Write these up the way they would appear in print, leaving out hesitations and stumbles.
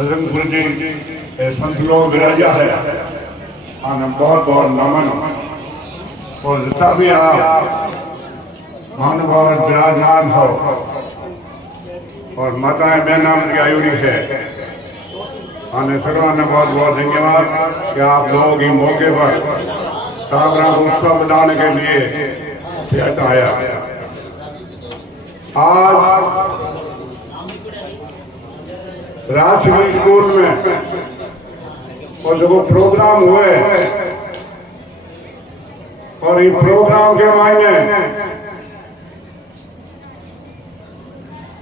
बजरंग गुरुजी संत लोग विराजा है, आना बहुत बहुत नमन। और जितना भी आप महानुभाव विराजमान हो और माताएं बहना की आयुरी है, आने सगड़ा ने बहुत बहुत धन्यवाद कि आप लोगों के मौके पर टाबरा को उत्सव बनाने के लिए आया। आज राजकीय स्कूल में और जो प्रोग्राम हुए और ये प्रोग्राम के मायने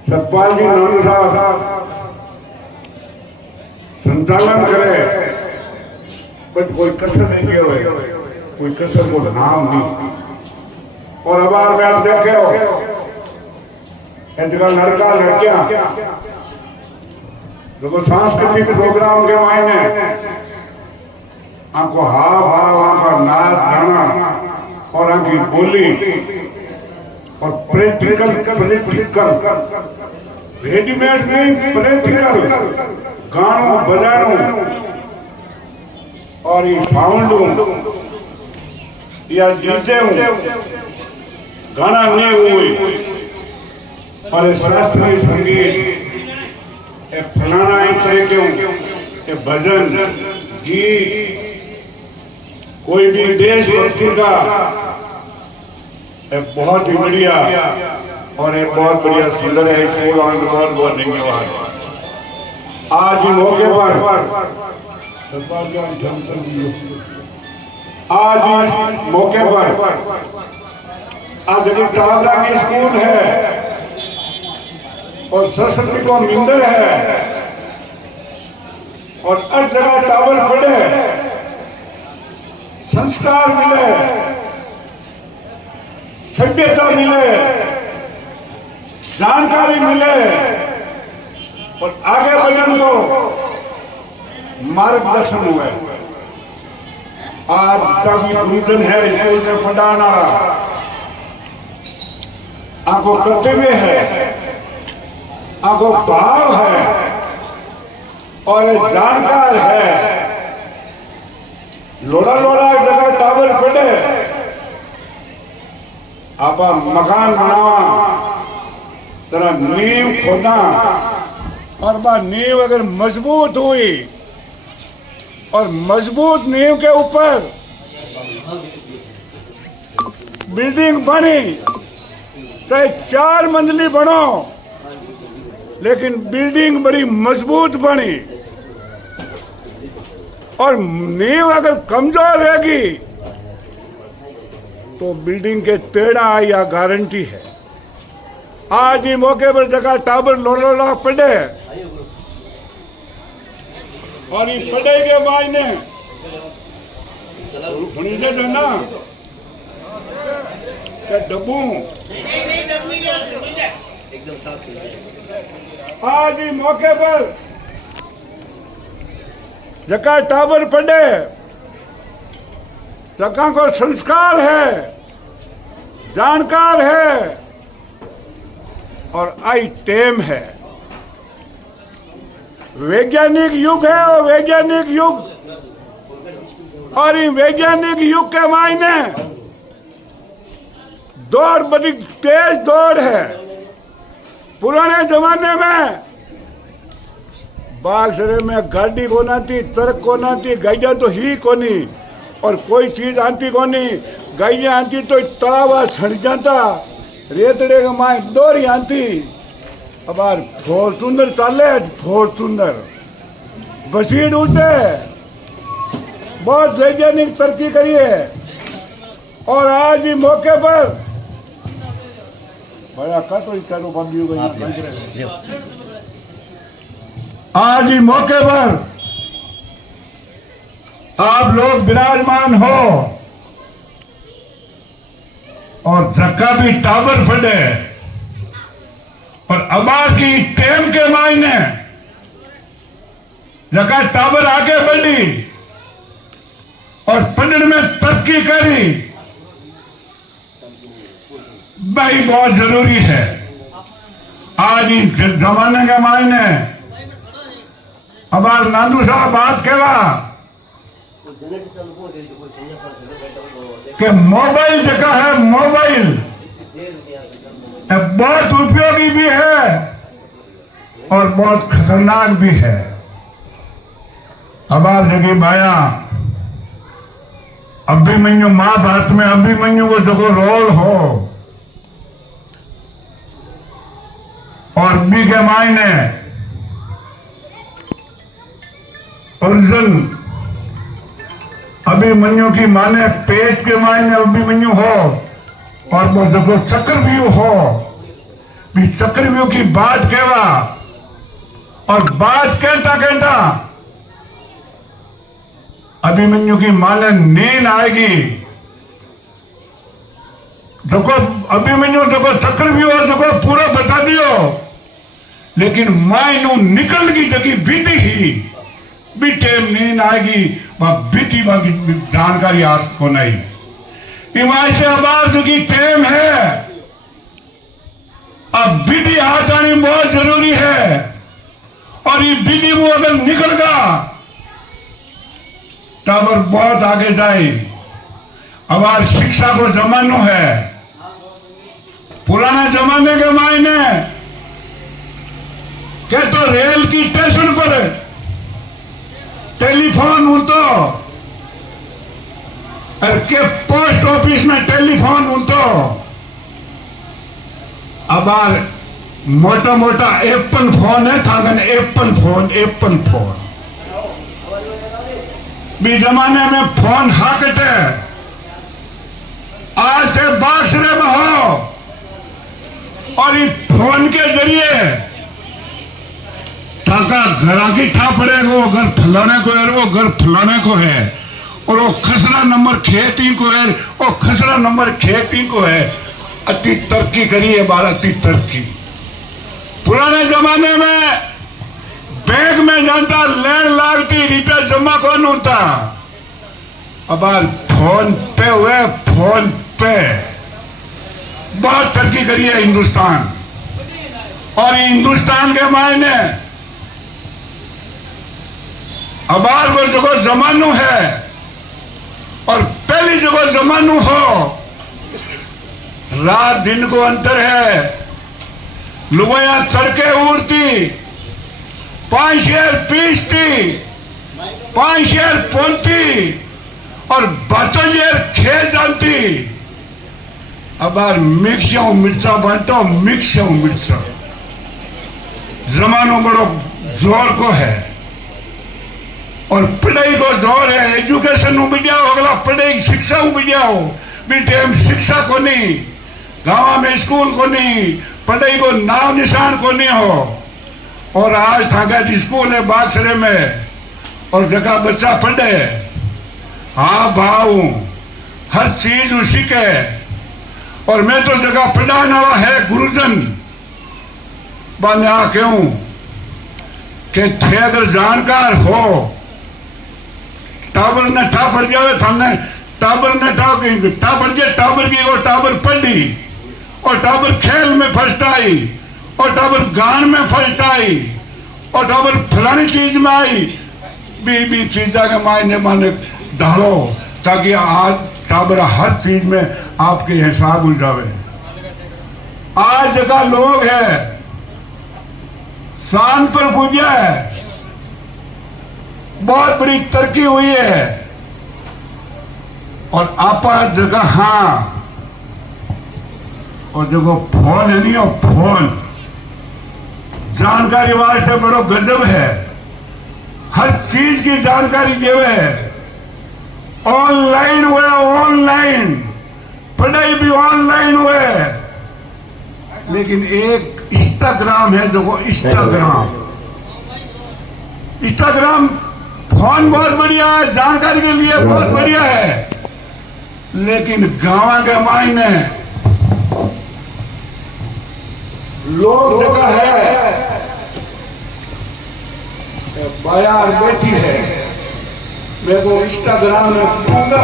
सतपाल जी नानू साहब संचालन करे, पर कोई कसर नहीं किया हुए, कोई कसर को नाम नहीं। और अब में आप देखे हो लड़का लड़कियां जो सांस्कृतिक प्रोग्राम के मायने आंखों हाव भाव, आंखा नाच गाना और आंखी बोली और प्रैक्टिकल रेडीमेड नहीं, प्रैक्टिकल गानों बजानों और ये साउंड या जीते गाना नहीं हुई और शास्त्रीय संगीत फलाना तरीके भजन गीत कोई भी देशभक्ति का बहुत ही बढ़िया और एक बहुत बढ़िया सुंदर है। स्कूल आने बहुत बहुत धन्यवाद। आज ही मौके पर आज टाबरा की स्कूल है और सरस्वती को मिंदर है और हर जगह टावर पड़े, संस्कार मिले, सभ्यता मिले, जानकारी मिले और आगे बढ़ने को मार्गदर्शन हुए। आज तक गुरुजन है स्कूल में पढ़ाना, आपको कर्तव्य है, आपको भाव है और जानकार है। लोड़ा लोड़ा एक जगह टावर पड़े, आप मकान बनावा जरा नींव खोदा और बात नींव अगर मजबूत हुई और मजबूत नींव के ऊपर बिल्डिंग बनी, चाहे 4 मंजिली बनो लेकिन बिल्डिंग बड़ी मजबूत बनी। और नींव अगर कमजोर रहेगी तो बिल्डिंग के टेढ़ा या गारंटी है। आज ही मौके पर जगह टावर लोला पड़े और ये पड़े के मायने सुनी दे ना डब्बू आज ही मौके पर जगह टावर पड़े, जगह को संस्कार है, जानकार है और आई टेम है। वैज्ञानिक युग है और वैज्ञानिक युग और इन वैज्ञानिक युग के मायने दौड़ बड़ी तेज दौड़ है। पुराने जमाने में बागसरे में गाड़ी को ना थी, ट्रक को ना थी, गाइया तो ही कोनी और कोई चीज आती कोनी। गाइया आती तो तलावा छड़ जाता, रेतड़े के माए दौरी आती। अब यार फॉर्चूनर चाले, फॉर्चूनर बसीड उठे, बहुत वैज्ञानिक तरक्की करी है। और आज ही मौके पर बड़ा का तो करो बंदी हो गई। आज ही मौके पर आप लोग विराजमान हो और धक्का भी टावर फटे और अबार की टेम के मायने जगह टावर आगे बढ़ी और पढ़ने में तरक्की करी, भाई बहुत जरूरी है। आज इस जमाने के मायने हमार नानू साहब बात कहवा कि मोबाइल जगह है, मोबाइल बहुत उपयोगी भी है और बहुत खतरनाक भी है। अब आप जगह बाया अभिमन्यु महाभारत में अभिमन्यु को जो रोल हो और बी के मायने अर्जुन अभिमन्यु की माने पेट के मायने अभिमन्यु हो और वो जो चक्रव्यूह हो, भी चक्रव्यूह की बात कहवा और बात कहता कहता अभिमन्यु की माने नींद आएगी। देखो अभिमन्यु देखो चक्रव्यूह और देखो पूरा बता दियो, लेकिन मायनू निकल गई जगी बीती ही भी टेम नींद आएगी वह बीती बाकी जानकारी आपको नहीं। इमाम से आवाज की टेम है, अब विधि हाथ आनी बहुत जरूरी है और ये विधि वो अगर निकल गया तब और बहुत आगे जाए। अब आज शिक्षा को जमानो है, पुराने जमाने के मायने क्या तो रेल की स्टेशन पर टेलीफोन हो तो के पोस्ट ऑफिस में टेलीफोन हो तो अब मोटा मोटा एप्पल फोन है था, एप्पल फोन भी जमाने में फोन हाकटे आज से बासरे में हो और इस फोन के जरिए टाका घर की ठा पड़ेगा, वो घर फलाने को है, वो घर फलाने को है और वो खसरा नंबर खेती को है, वो खसरा नंबर खेती को है। अति तरक्की करी है भारत, अति तरक्की। पुराने जमाने में बैंक में जानता लेन लागती रिटा जमा कौन होता, अब आज फोन पे हुए, फोन पे बहुत तरक्की करी है हिंदुस्तान। और हिंदुस्तान के मायने अब आज वो जगह जमानू है और पहली जगह जमानू हो, रात दिन को अंतर है। लुगाया सड़कें उड़ती, 5 शेर पीसती, 5 शेर पहुंचती और बच्चों शेर खेल जानती। अब यार मिक्सा मिर्चा बनता, मिक्सा मिर्चा जमानो बड़ो जोर को है और पढ़ाई को जोर है। एजुकेशन मीडिया हो गला, पढ़ाई शिक्षा मीडिया हो भी टाइम शिक्षा को नहीं, गांव में स्कूल को नहीं, पढ़ाई को नाम निशान को नहीं हो। और आज थाका स्कूल है बागसरे में और जगह बच्चा पढ़े, हाँ भाव हर चीज उसी के। और मैं तो जगह पढ़ाने वाला है गुरुजन बने आ क्यों कि थे अगर जानकार हो, टाबर ने टापर जावे थाने, टाबर ने टापर जे टाबर की, और टाबर पढ़ी और टाबर खेल में फर्स्ट आई और टाबर गान में फर्स्ट आई और टाबर फलानी चीज में आई, भी चीजा के मायने माने डालो ताकि आज टाबर हर चीज में आपके हिसाब हो जावे। आज जगह लोग है शान पर पूजा है, बहुत बड़ी तरक्की हुई है और आपा जगह हाँ और जो फोन है नहीं हो, फोन जानकारी वास्ते बड़ो गजब है, हर चीज की जानकारी देवे है। ऑनलाइन हुए, ऑनलाइन पढ़ाई भी ऑनलाइन हुए, लेकिन एक इंस्टाग्राम है जो इंस्टाग्राम फोन बहुत बढ़िया है, जानकारी के लिए बहुत बढ़िया है, लेकिन गांव के मायने लोग जगह है बाजार बैठी है, मेरे को इंस्टाग्राम में पूरा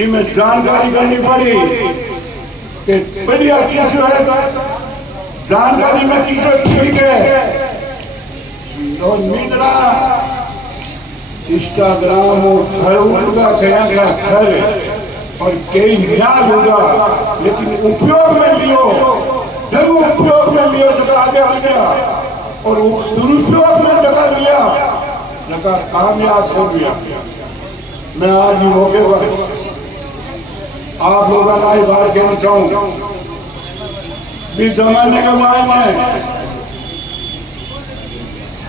इनमें जानकारी करनी पड़ी कि बढ़िया चीज है, जानकारी में चीजें ठीक है तो निद्रा इंस्टाग्राम घर उठगा कया का घर और कई न्याय होगा, लेकिन उपयोग में लियो, जब उपयोग में लियो जगह आगे आ गया और दुरुपयोग में जगह लिया जगह कामयाब हो गया। मैं आज ही मौके पर आप लोगों का बात कहना चाहूं भी जमाने के मायने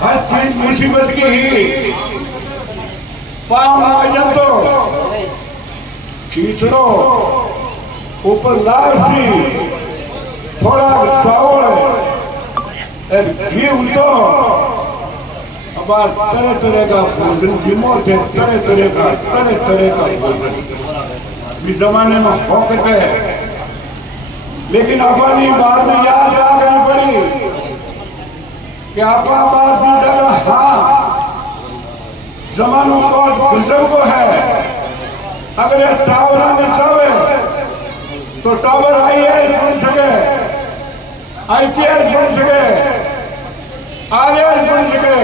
हर चीज मुसीबत की ही पाँव आ जा तो खींचड़ो ऊपर लाल सी थोड़ा चावल घी उल्टो अब तरह तरह का भोजन जिमो थे, तरह तरह का भोजन भी जमाने में हौकत है। लेकिन अपनी बात में याद रखनी पड़ी कि आपा बात की जगह हाँ जमानों को गजब को है। अगर ये टावरा में चाहे तो टावर IAS बन सके, IPS बन सके, RAS बन सके,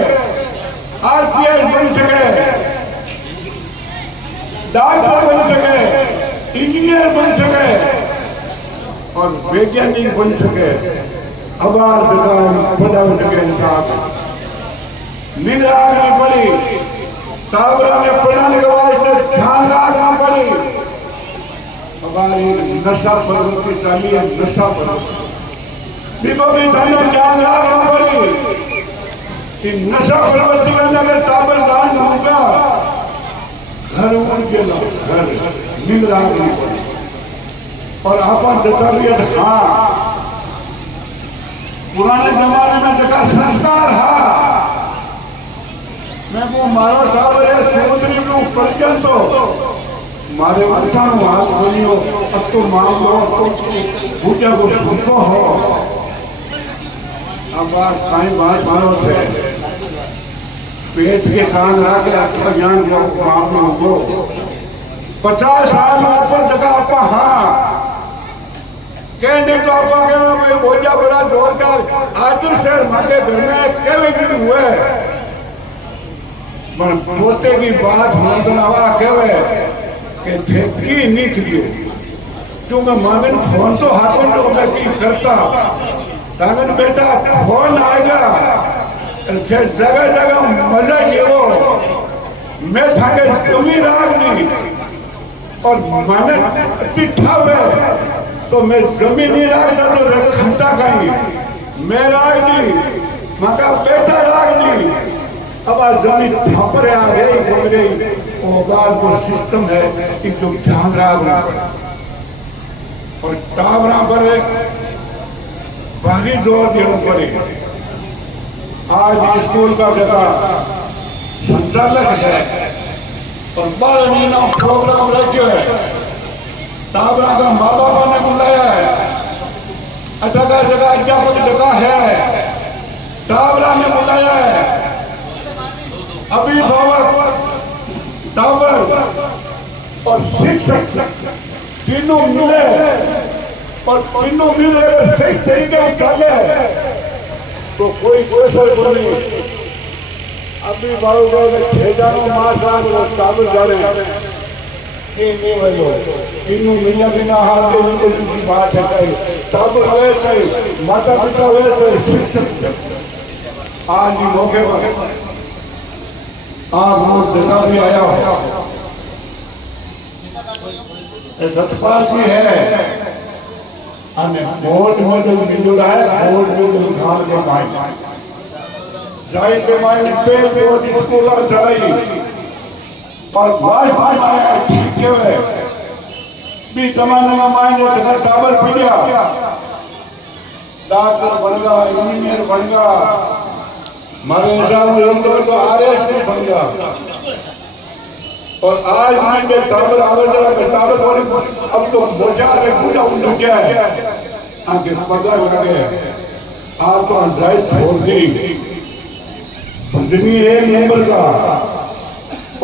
RPS बन सके, डॉक्टर बन सके, इंजीनियर बन सके और वैज्ञानिक बन सके। आवाज बड़ा सके साहब निगरानी पड़ी, टावरा में पढ़ाने के वास्ते ध्यान रखना पड़ी। हमारी नशा प्रवृत्ति चाली है, नशा प्रवृत्ति भी ध्यान रखना पड़ी कि नशा प्रवृत्ति में अगर टावर दान होगा घर उड़ के लो, घर निगरानी पड़ी। और अपन जताबियत हाँ पुराने जमाने में जगह संस्कार हा मैं वो मारो टावर है चौधरी को पर्यंत मारे उठानो हाथ बोलियो अब तो मान लो पूजा को सुनको हो। अब कहीं बात मानो थे पेट के कान रखे आपका ज्ञान मामलो हो 50 साल ऊपर जगह आपा हाँ कहने तो आपा कहना भाई भोजा बड़ा जोरदार आज से हमारे घर में केवे नहीं हुए पर पोते की बात बनावा कहवे कि फेंकी नहीं खिलो क्योंकि मांगन फोन तो हाथों तो मैं की करता तांगन बेटा फोन आएगा फिर जगह जगह मजा लियो मैं थाके जमी राग नहीं और माने पिठा हुए तो मैं जमी नहीं रागता तो रखता कहीं मैं राग नहीं मका बेटा राग नहीं। अब आज जमीन थापरे आ गई घूम गई वो बार को सिस्टम है कि जो ध्यान रखना पड़े और टावरा पर भारी जोर देना पड़े। आज स्कूल का जगह संचालक है और 12 महीना प्रोग्राम रखे है टावरा का माँ बापा ने बुलाया है जगह जगह अध्यापक जगह है टावरा ने बुलाया है अभिभावक टावर और शिक्षक तीनों मिले और तीनों मिले सही तरीके से चले तो कोई कोई नहीं। अभिभावक भेजानो माँ साहब टावर जा रहे हैं तीनों मिले बिना हाथ की बात है टावर हुए थे माता पिता हुए थे शिक्षक आज मौके पर आप जगह भी आया हो सतपाल जी है बहुत मदद मिल रहा है बहुत मदद धान के मायने जाहिर के मायने पेड़ बहुत स्कूल चलाई और वास्तव में ठीक है भी जमाने का मायने जगह टावर पीड़िया डॉक्टर बन गया इंजीनियर बन गया हमारे हिसाब में तो RAS में बन गया और आज मैंने टावर आवाज टावर अब तो बोझा रे पूरा उल्ट गया है आगे पता लगे आप तो जायज छोड़ दी भजनी 1 नंबर का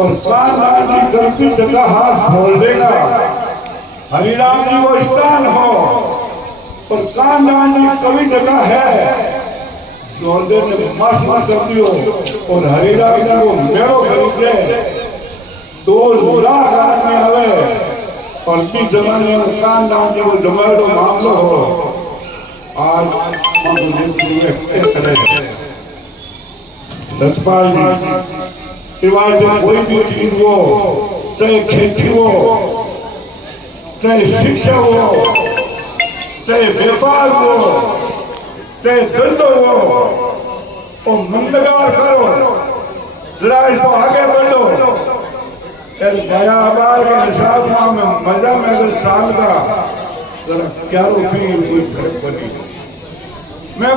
और कान्हा जी गलती जगह हाथ छोड़ देगा हरिराम जी को स्थान हो और कान्हा जी कवि जगह है चौधरी ने मस्त कर दियो और हरिराम ने वो मेरो खरीद दे 2 लाख आदमी आवे और भी जमाने में कान नाम जब जमाड़ो मामलो हो आज हम करे दसपाल जी सिवाय जो कोई भी चीज हो चाहे खेती हो चाहे शिक्षा हो चाहे व्यापार हो चाहे धंधो हो और मंदगार करो जरा इसको आगे बढ़ो गया बार के हिसाब में मजा में अगर चाल का जरा क्या भी कोई फर्क पड़ी मैं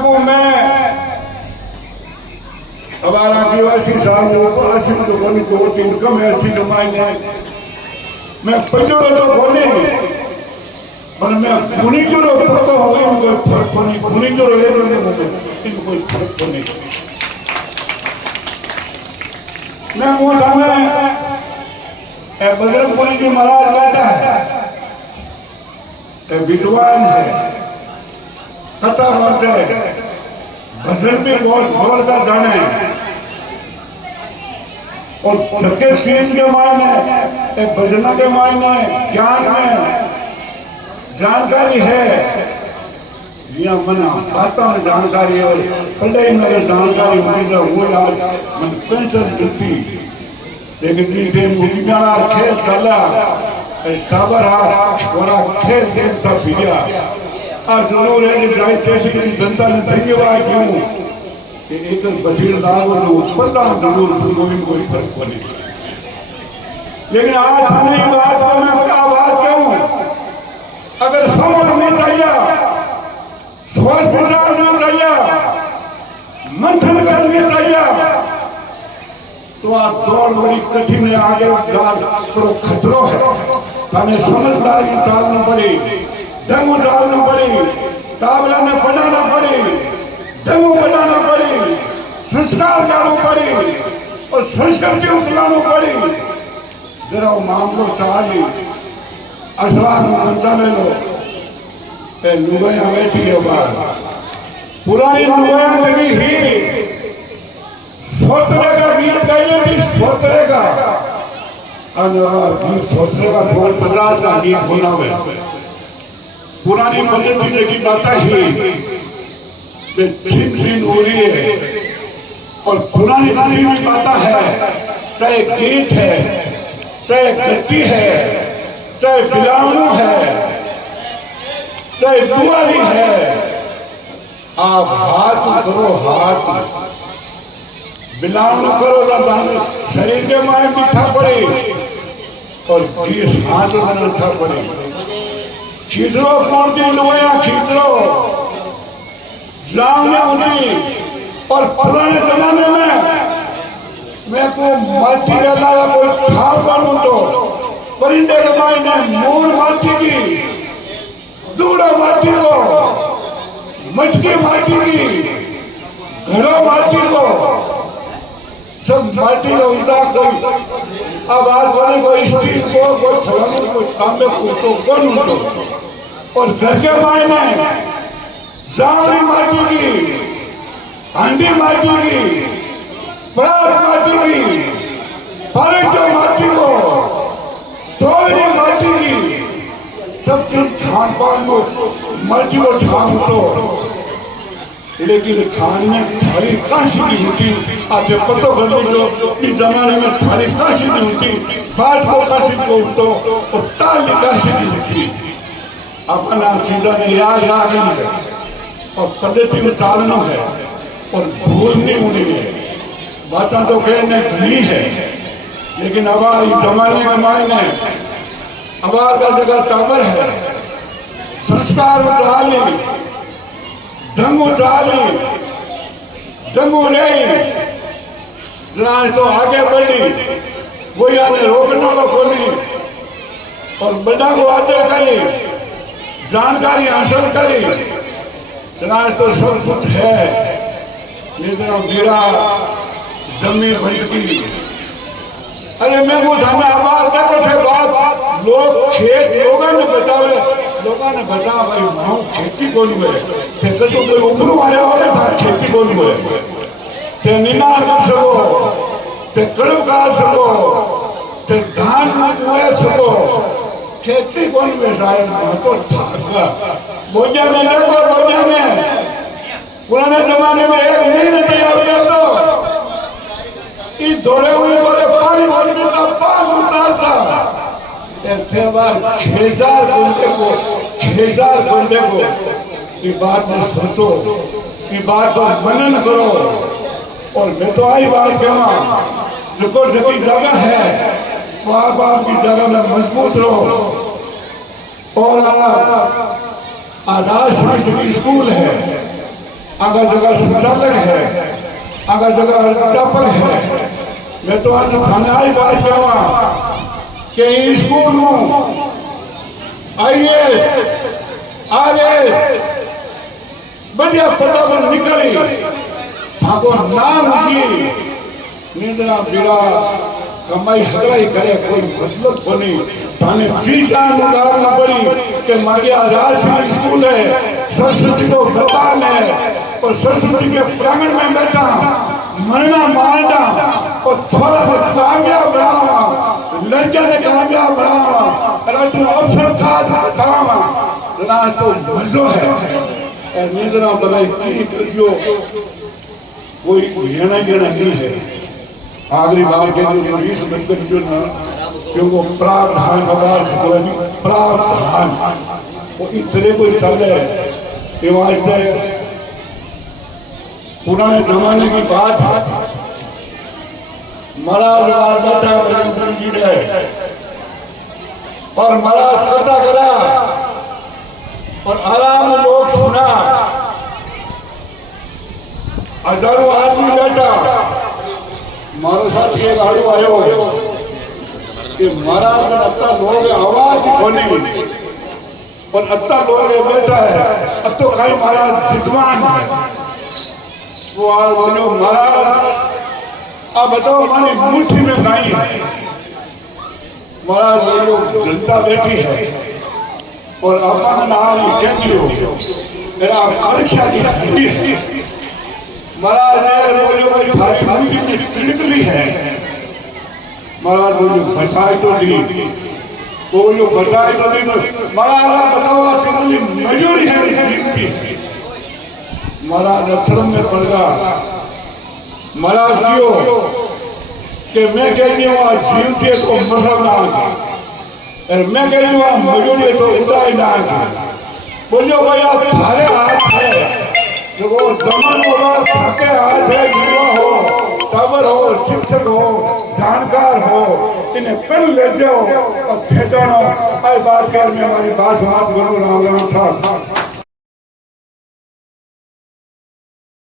हमारा आदिवासी साहब आशी तो कोनी 2-3 कम ऐसी कमाई मैं पंजोड़ो तो कोनी पर मैं पुनी जो पत्ता हो कोई फर्क नहीं पुनी जो इन कोई फर्क नहीं मैं मोटा में बजरंगपुरी जी महाराज बैठा है विद्वान है कथा बात है भजन भी बहुत जोर का गाना है और धके सीध के मायने भजना के मायने ज्ञान में जानकारी है या मना बातों में जानकारी और पढ़ाई में अगर जानकारी होती तो वो आज मन पेंशन मिलती लेकिन जिसे मुझमें खेल चला टाबर छोरा खेल देखता फिर आज जरूर है कि जाए कैसी जनता ने धन्यवाद क्यों कि एक बशीर दाग प्रधान जरूर कोई फर्क नहीं लेकिन आज हमें बात को मैं क्या बात कहूं अगर समझ में चाहिए सोच विचार में चाहिए मंथन करने चाहिए तो आप दौड़ बड़ी कठिन है आगे करो खतरो है हमें समझदारी डालनी पड़ी दंगू डालना पड़ी टावला में बनाना पड़ी दंगू बनाना पड़ी संस्कार डालना पड़ी और संस्कृति उतलाना पड़ी जरा वो मामलो चाली अशराफ मंत्रालय लो लुगाया बैठी है बार पुरानी लुगाया लगी ही सोतरे का गीत गाइए भी सोतरे का सोतरे का 50 का गीत होना है पुरानी पद्धति देखी बात ही छिन हो रही है और पुरानी पद्धति में बात है चाहे गीत है चाहे गति है चाहे बिलावनु है चाहे दुआरी है आप हाथ करो हाथ बिलावनु करो तो शरीर के मारे मीठा पड़े और हाथ में मीठा पड़े खींचो पूर्ति लोया खींचो जाने होती और पुराने जमाने में मैं को माटी के अलावा कोई खाव बनू तो परिंदे के मायने मोर माटी की दूड़ा माटी को मटकी माटी की घरों माटी को सब माटी का उल्टा कोई अब आज बोले कोई स्टील को कोई फलाने कोई तांबे को तो कौन उठो और घर के मायने जावड़ी माटी की हांडी माटी की परात माटी की पारेचो माटी को तोड़ी माटी की सब चीज खान पान को मर्जी को ठाम तो लेकिन खाने थाली काशी की होती आप ये पतो कर लो इस जमाने में थाली काशी की होती बात को काशी को तो और ताली काशी की होती अपना चीजों ने याद आ गई है और पद्धति में चालना है और भूल नहीं होनी है बातें तो कहने घनी है लेकिन अब इस जमाने में मायने अब का जगह टाबर है संस्कार उठाली दंगू चाली दंगू नहीं राज तो आगे बढ़ी वो यानी रोकने वाला को नहीं और बड़ा को आदर करी जानकारी हासिल करी राज तो सब कुछ है लेकिन मेरा जमीन भटकी अरे मैं वो हमें आवाज देखो थे बात लोग खेत लोगों ने बता भाई माँ खेती कौन हुए ते कदों कोई उपरू आया हो खेती कोनी होए ते निनार कर सको ते कड़म काट सको ते धान बोए सको खेती कौन व्यवसाय तो था बोझा में देखो बोझा में पुराने जमाने में एक नींद नहीं आता तो इस दौड़े हुए बोले पानी भर में का पान उतारता ऐसे बार खेजार गुंडे को ये बात में सोचो ये बात पर मनन करो और मैं तो आई बात कहना जो जबकि जगह है तो आप आपकी जगह में मजबूत रहो और आदर्श में स्कूल है अगर जगह संचालक है अगर जगह अध्यापक है मैं तो आज थाने आई बात कहवा कि स्कूल में IAS RAS बढ़िया पता पर निकली थाको नाम की निंदना बिरा कमाई हगराई करे कोई मतलब कोनी थाने जी जान उतारना पड़ी कि मारे आदर्श स्कूल है सरस्वती को बरतान है और सरस्वती के प्रांगण में बैठा मरना मारना और छोरा ने कामयाब बनावा लड़के ने कामयाब बनावा और अवसर का बतावा ना तो मजो है निंदना बनाई की करियो कोई लेना देना नहीं है आखिरी बार के जो इस बचपन जो ना क्योंकि प्रावधान प्रावधान वो इतने कोई चल है ये वास्ते पुराने जमाने की बात है महाराज बेटा जी ने और महाराज कथा करा और आराम लोग सुना हजारों आदमी बैठा मारो साथ ये गाड़ी आयो कि महाराज अत्ता लोग आवाज खोली और अत्ता लोग बैठा है अब तो कई महाराज विद्वान है वो आज बोलो महाराज अब बताओ हमारी मुट्ठी में गाई है महाराज बोलो जनता बैठी है और अपना नाम कहती हो मेरा परीक्षा की घड़ी है महाराज ने बोले भाई थारी मुट्ठी में चिड़कली है महाराज बोले बताए तो दी बोलो बताए तो दी महाराज बताओ चिड़कली मजूरी है जीवती महाराज अक्षरम में पड़ गया महाराज क्यों कि मैं कहती हूँ आज जीवती तो मसल ना आगे और मैं कहती हूँ मजूरी तो उदाई ना आगे बोलो भाई आप थारे हाथ है जो वो जमान होगा थके हाथ है युवा हो टावर हो शिक्षक हो जानकार हो इन्हें कर ले जाओ और भेजो ना आई बात कर में हमारी बात समाप्त करूँ राम राम साहब